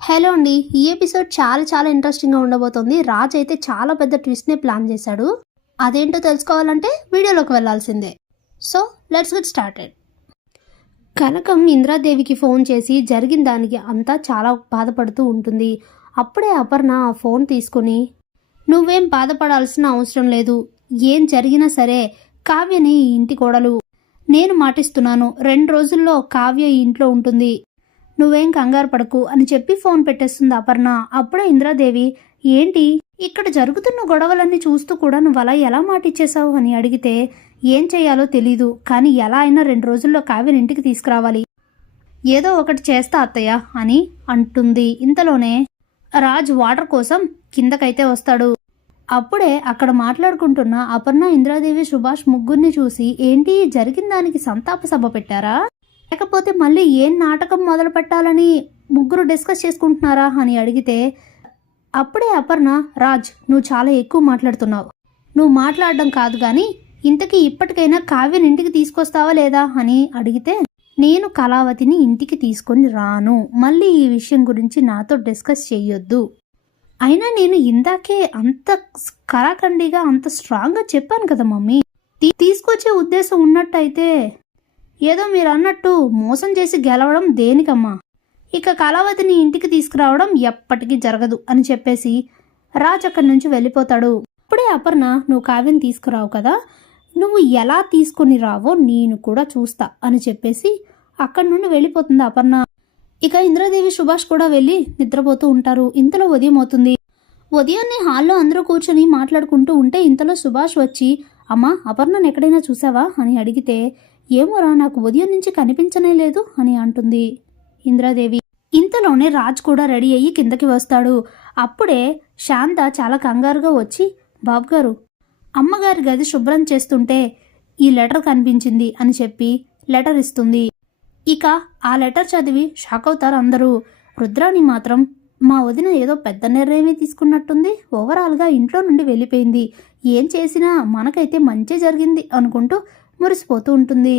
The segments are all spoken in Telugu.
హలో అండి ఈ ఎపిసోడ్ చాలా చాలా ఇంట్రెస్టింగ్గా ఉండబోతుంది. రాజ్ అయితే చాలా పెద్ద ట్విస్ట్నే ప్లాన్ చేశాడు. అదేంటో తెలుసుకోవాలంటే వీడియోలోకి వెళ్ళాల్సిందే so let's get started Kanakam ఇంద్రాదేవికి phone చేసి జరిగిన దానికి అంతా చాలా బాధపడుతూ ఉంటుంది. అప్పుడే అపర్ణ ఆ ఫోన్ తీసుకుని నువ్వేం బాధపడాల్సిన అవసరం లేదు. ఏం జరిగినా సరే కావ్యని ఈ ఇంటి కోడలు. నేను మాటిస్తున్నాను. రెండు రోజుల్లో కావ్య ఈ ఇంట్లో ఉంటుంది. నువ్వేం కంగారు పడకు అని చెప్పి ఫోన్ పెట్టేస్తుంది అపర్ణ. అప్పుడే ఇంద్రాదేవి ఏంటి? ఇక్కడ జరుగుతున్న గొడవలన్నీ చూస్తూ కూడా నువ్వు అలా ఎలా మాటిచ్చేశావు? అని అడిగితే ఏం చేయాలో తెలీదు కానీ ఎలా అయినా రెండు రోజుల్లో కావ్యని ఇంటికి తీసుకురావాలి. ఏదో ఒకటి చేస్తా అత్తయ్య అని అంటుంది. ఇంతలోనే రాజ్ వాటర్ కోసం కిందకైతే వస్తాడు. అప్పుడే అక్కడ మాట్లాడుకుంటున్న అపర్ణ ఇంద్రాదేవి సుభాష్ ముగ్గురిని చూసి ఏంటి? జరిగిన దానికి సంతాప సభ పెట్టారా? లేకపోతే మళ్ళీ ఏం నాటకం మొదలు పెట్టాలని ముగ్గురు డిస్కస్ చేసుకుంటున్నారా అని అడిగితే అప్పుడే అపర్ణ రాజ్ నువ్వు చాలా ఎక్కువ మాట్లాడుతున్నావు. నువ్వు మాట్లాడడం కాదు కానీ ఇంతకీ ఇప్పటికైనా కావ్యని ఇంటికి తీసుకొస్తావా లేదా? అని అడిగితే నేను కళావతిని ఇంటికి తీసుకొని రాను. మళ్ళీ ఈ విషయం గురించి నాతో డిస్కస్ చేయొద్దు అయినా నేను ఇందాకే అంత కరాఖండిగా అంత స్ట్రాంగ్గా చెప్పాను కదా మమ్మీ. తీసుకొచ్చే ఉద్దేశం ఉన్నట్టయితే ఏదో మీరు అన్నట్టు మోసం చేసి గెలవడం దేనికమ్మా? ఇక కళావతిని ఇంటికి తీసుకురావడం ఎప్పటికీ జరగదు అని చెప్పేసి రాజ్ అక్కడి నుంచి వెళ్ళిపోతాడు. అప్పుడే అపర్ణ నువ్వు కావ్యం తీసుకురావు కదా? నువ్వు ఎలా తీసుకుని రావో నేను కూడా చూస్తా అని చెప్పేసి అక్కడి నుండి వెళ్ళిపోతుంది అపర్ణ. ఇక ఇంద్రదేవి సుభాష్ కూడా వెళ్ళి నిద్రపోతూ ఉంటారు. ఇంతలో ఉదయం అవుతుంది. ఉదయాన్నే హాల్లో అందరూ కూర్చొని మాట్లాడుకుంటూ ఉంటే ఇంతలో సుభాష్ వచ్చి అమ్మా అపర్ణను ఎక్కడైనా చూసావా? అని అడిగితే ఏమోరా నాకు ఉదయం నుంచి కనిపించనే లేదు అని అంటుంది ఇంద్రాదేవి. ఇంతలోనే రాజ్ కూడా రెడీ అయ్యి కిందకి వస్తాడు. అప్పుడే శాంత చాలా కంగారుగా వచ్చి బాబుగారు అమ్మగారి గది శుభ్రం చేస్తుంటే ఈ లెటర్ కనిపించింది అని చెప్పి లెటర్ ఇస్తుంది. ఇక ఆ లెటర్ చదివి షాక్ అవుతారు అందరూ. రుద్రాణి మాత్రం మా వదిన ఏదో పెద్ద నిర్ణయమే తీసుకున్నట్టుంది ఓవరాల్గా ఇంట్లో నుండి వెళ్ళిపోయింది. ఏం చేసినా మనకైతే మంచి జరిగింది అనుకుంటూ మురిసిపోతూ ఉంటుంది.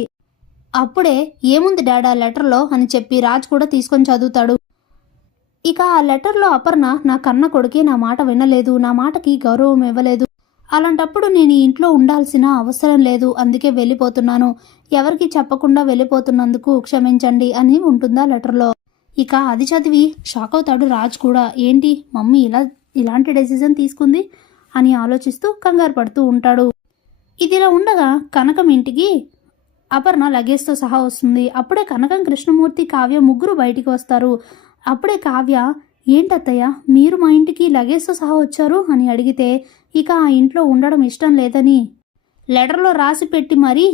అప్పుడే ఏముంది డాడా లెటర్లో అని చెప్పి రాజ్ కూడా తీసుకొని చదువుతాడు. ఇక ఆ లెటర్లో అపర్ణ నా కన్న కొడుకే నా మాట వినలేదు నా మాటకి గౌరవం ఇవ్వలేదు. అలాంటప్పుడు నేను ఇంట్లో ఉండాల్సిన అవసరం లేదు అందుకే వెళ్ళిపోతున్నాను. ఎవరికి చెప్పకుండా వెళ్ళిపోతున్నందుకు క్షమించండి అని ఉంటుందా లెటర్లో. ఇక అది చదివి షాక్ అవుతాడు రాజ్ కూడా. ఏంటి మమ్మీ ఇలా ఇలాంటి డెసిజన్ తీసుకుంది? అని ఆలోచిస్తూ కంగారు పడుతూ ఉంటాడు. ఇదిలా ఉండగా కనకం ఇంటికి అపర్ణ లగేజ్తో సహా వస్తుంది. అప్పుడే కనకం కృష్ణమూర్తి కావ్య ముగ్గురు బయటికి వస్తారు. అప్పుడే కావ్య ఏంటత్తయ్య మీరు మా ఇంటికి లగేజ్తో సహా వచ్చారు? అని అడిగితే ఇక ఆ ఇంట్లో ఉండడం ఇష్టం లేదని లెటర్లో రాసి పెట్టి మరీ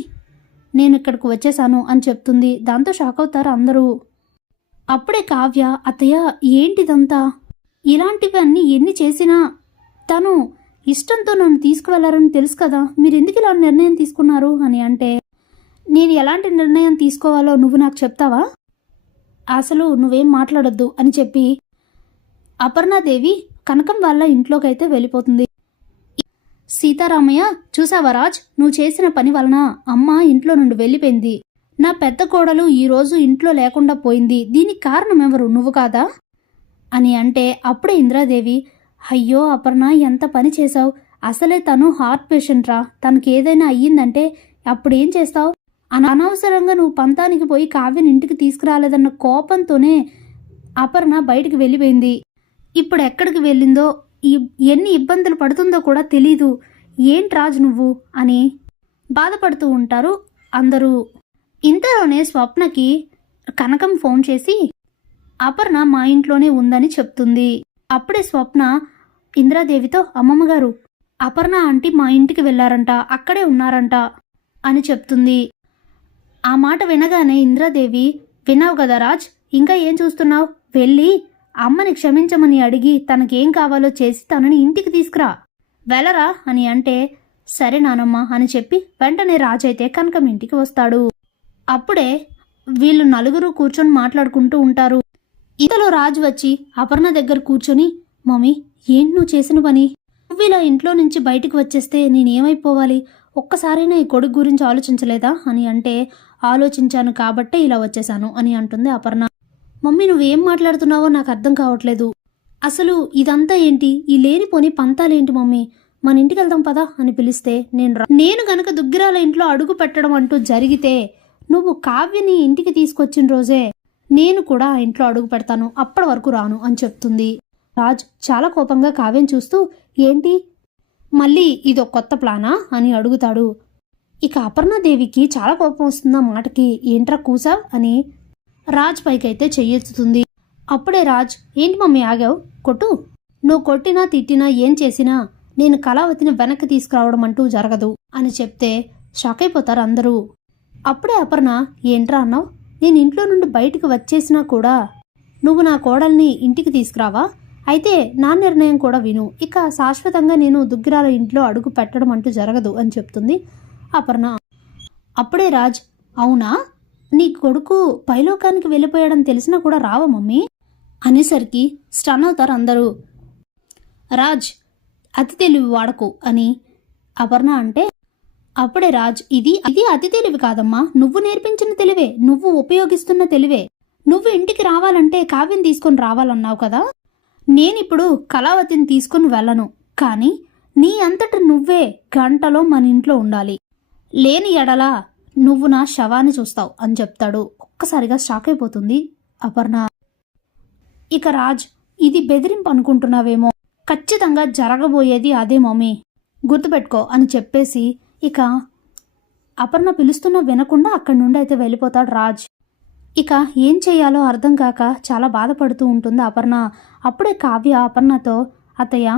నేను ఇక్కడికి వచ్చేసాను అని చెప్తుంది. దాంతో షాక్ అవుతారు అందరూ. అప్పుడే కావ్య అత్తయ్య ఏంటిదంతా? ఇలాంటివన్నీ ఎన్ని చేసినా తను ఇష్టంతో నన్ను తీసుకువెళ్ళారని తెలుసు కదా. మీరు ఎందుకు ఇలా నిర్ణయం తీసుకున్నారు? అని అంటే నేను ఎలాంటి నిర్ణయం తీసుకోవాలో నువ్వు నాకు చెప్తావా? అసలు నువ్వేం మాట్లాడొద్దు అని చెప్పి అపర్ణాదేవి కనకం వాళ్ళ ఇంట్లోకైతే వెళ్ళిపోతుంది. సీతారామయ్య చూసావా రాజ్? నువ్వు చేసిన పని వలన అమ్మ ఇంట్లో నుండి వెళ్ళిపోయింది. నా పెద్ద కోడలు ఈరోజు ఇంట్లో లేకుండా పోయింది. దీనికి కారణం ఎవరు? నువ్వు కాదా? అని అంటే అప్పుడే ఇంద్రాదేవి అయ్యో అపర్ణ ఎంత పని చేశావు? అసలే తను హార్ట్ పేషెంట్ రా. తనకి ఏదైనా అయ్యిందంటే అప్పుడు ఏం చేస్తావు అనవసరంగా నువ్వు పంతానికి పోయి కావ్యని ఇంటికి తీసుకురాలేదన్న కోపంతోనే అపర్ణ బయటికి వెళ్ళిపోయింది. ఇప్పుడు ఎక్కడికి వెళ్ళిందో ఈ- ఎన్ని ఇబ్బందులు పడుతుందో కూడా తెలీదు. ఏంటి రాజు నువ్వు? అని బాధపడుతూ ఉంటారు అందరూ. ఇంతలోనే స్వప్నకి కనకం ఫోన్ చేసి అపర్ణ మా ఇంట్లోనే ఉందని చెప్తుంది. అప్పుడే స్వప్న ఇంద్రాదేవితో అమ్మమ్మగారు అపర్ణ ఆంటీ మా ఇంటికి వెళ్ళారంట అక్కడే ఉన్నారంట అని చెప్తుంది. ఆ మాట వినగానే ఇంద్రాదేవి విన్నావు కదా రాజ్ ఇంకా ఏం చూస్తున్నావు? వెళ్ళి అమ్మని క్షమించమని అడిగి తనకేం కావాలో చేసి తనని ఇంటికి తీసుకురా. వెళ్ళరా? అని అంటే సరే నానమ్మ అని చెప్పి వెంటనే రాజైతే కనకం ఇంటికి వస్తాడు. అప్పుడే వీళ్ళు నలుగురు కూర్చొని మాట్లాడుకుంటూ ఉంటారు. ఇంతలో రాజు వచ్చి అపర్ణ దగ్గర కూర్చొని మమ్మీ ఏంటి నువ్వు చేసిన పని? నువ్వు ఇలా ఇంట్లో నుంచి బయటకు వచ్చేస్తే నేనేమైపోవాలి? ఒక్కసారైనా ఈ కొడుకు గురించి ఆలోచించలేదా? అని అంటే ఆలోచించాను కాబట్టే ఇలా వచ్చేసాను అని అంటుంది అపర్ణ. మమ్మీ నువ్వేం మాట్లాడుతున్నావో నాకు అర్థం కావట్లేదు. అసలు ఇదంతా ఏంటి? ఈ లేనిపోని పంతాలేంటి మమ్మీ? మన ఇంటికి వెళ్దాం పదా? అని పిలిస్తే నేను రా- నేను గనక దుగ్గిరాల ఇంట్లో అడుగు పెట్టడం అంటూ జరిగితే నువ్వు కావ్యని ఇంటికి తీసుకొచ్చిన రోజే నేను కూడా ఆ ఇంట్లో అడుగు పెడతాను అప్పటి వరకు రాను అని చెప్తుంది. రాజ్ చాలా కోపంగా కావ్యం చూస్తూ ఏంటి? మళ్ళీ ఇదో కొత్త ప్లానా? అని అడుగుతాడు. ఇక అపర్ణాదేవికి చాలా కోపం వస్తుంది ఆ మాటకి? ఏంట్రా కూసావ్ అని రాజ్ పైకైతే చెయ్యెత్తుతుంది. అప్పుడే రాజ్ ఏంటి మమ్మీ ఆగావు? కొట్టు. నువ్వు కొట్టినా తిట్టినా ఏం చేసినా నేను కళావతిని వెనక్కి తీసుకురావడం అంటూ జరగదు అని చెప్తే షాక్ అయిపోతారు అందరూ. అప్పుడే అపర్ణ ఏంట్రా అన్నావు? నేను ఇంట్లో నుండి బయటకు వచ్చేసినా కూడా నువ్వు నా కోడల్ని ఇంటికి తీసుకురావా? అయితే నా నిర్ణయం కూడా విను. ఇక శాశ్వతంగా నేను దుగ్గిరాల ఇంట్లో అడుగు పెట్టడం అంటూ జరగదు అని చెప్తుంది అపర్ణ. అప్పుడే రాజ్ అవునా? నీ కొడుకు పైలోకానికి వెళ్ళిపోయాడని తెలిసినా కూడా రావా మమ్మీ? అనేసరికి స్టన్ అవుతారు అందరూ. రాజ్ అతి తెలివి వాడకు అని అపర్ణ అంటే అప్పుడే రాజ్ ఇది ఇది అతి తెలివి కాదమ్మా. నువ్వు నేర్పించిన తెలివే. నువ్వు ఉపయోగిస్తున్న తెలివే. నువ్వు ఇంటికి రావాలంటే కావ్యం తీసుకొని రావాలన్నావు కదా? నేనిప్పుడు కళావతిని తీసుకుని వెళ్ళను. కానీ నీ అంతట నువ్వే గంటలో మన ఇంట్లో ఉండాలి. లేని ఎడల నువ్వు నా శవాన్ని చూస్తావు అని చెప్తాడు. ఒక్కసారిగా షాక్ అయిపోతుంది అపర్ణ. ఇక రాజ్ ఇది బెదిరింపు అనుకుంటున్నావేమో. ఖచ్చితంగా జరగబోయేది అదే మమ్మీ. గుర్తుపెట్టుకో అని చెప్పేసి ఇక అపర్ణ పిలుస్తున్న వినకుండా అక్కడి నుండి అయితే వెళ్ళిపోతాడు రాజ్. ఇక ఏం చేయాలో అర్థం కాక చాలా బాధపడుతూ ఉంటుంది అపర్ణ. అప్పుడే కావ్య అపర్ణతో అత్తయ్య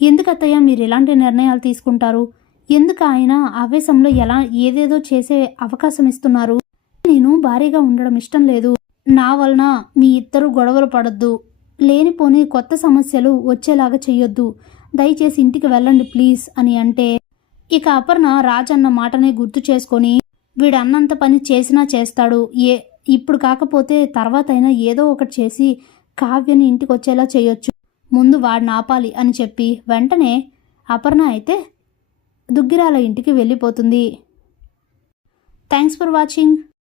ఎందుకు అత్తయ్య మీరు ఇలాంటి నిర్ణయాలు తీసుకుంటారు? ఎందుకు ఆయన ఆవేశంలో ఎలా ఏదేదో చేసే అవకాశం ఇస్తున్నారు? నేను భారీగా ఉండడం ఇష్టం లేదు. నా వలన మీ ఇద్దరు గొడవలు పడొద్దు. లేనిపోని కొత్త సమస్యలు వచ్చేలాగా చెయ్యొద్దు. దయచేసి ఇంటికి వెళ్ళండి ప్లీజ్ అని అంటే ఇక అపర్ణ రాజన్న మాటని గుర్తు చేసుకొని వీడన్నంత పని చేసినా చేస్తాడు. ఏ ఇప్పుడు కాకపోతే తర్వాత అయినా ఏదో ఒకటి చేసి కావ్యని ఇంటికి వచ్చేలా చేయొచ్చు. ముందు వాడిని ఆపాలి అని చెప్పి వెంటనే అపర్ణ అయితే దుగ్గిరాల ఇంటికి వెళ్ళిపోతుంది. Thanks for watching.